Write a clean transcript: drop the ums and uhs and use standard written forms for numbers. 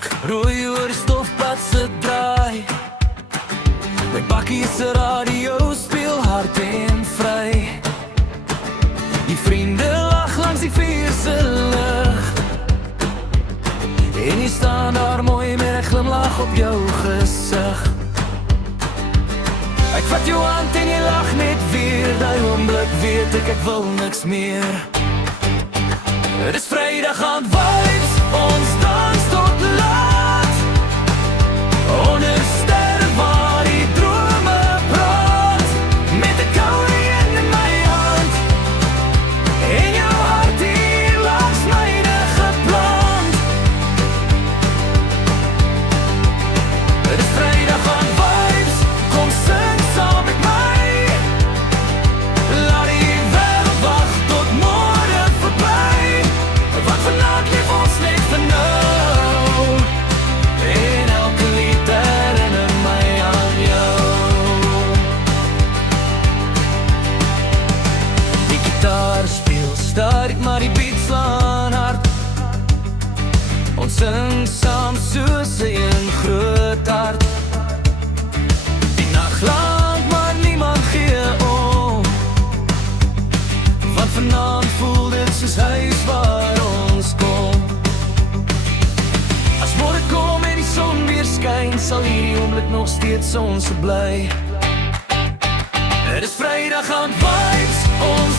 dak, rooi oor die stofpad se draai. My bakkie se radio speel hard en vry. Die vriende lag langs die vuur se lig. En jy staan daar mooi met 'n glimlag op jou gesig. Ek vat jou hand en jy lag net weer. Daai oomblik weet ek wil niks meer. Het is Vrydag aan vibes, ons dans tot laat. Onder sterre waar die drome praat. Met 'n koue in my hand en jou hart hier langs myne geplant. Het is Vrydag aan vibes, kom sing saam met my. Laat die wêreld wag tot môre verby. Want vanaand leef ons net vir nou. En elke lied herinner my aan jou. Die gitaar speel sterk, maar die beat slaan hard. Ons sing saam soos 'n groot hart. Die nag lang, maar niemand gee om. Want vanaand voel dit soos huis waar ons kom. As môre kom en die son weer skyn, sal hierdie oomblik nog steeds ons bly. Het is Vrydag aan vibes, ons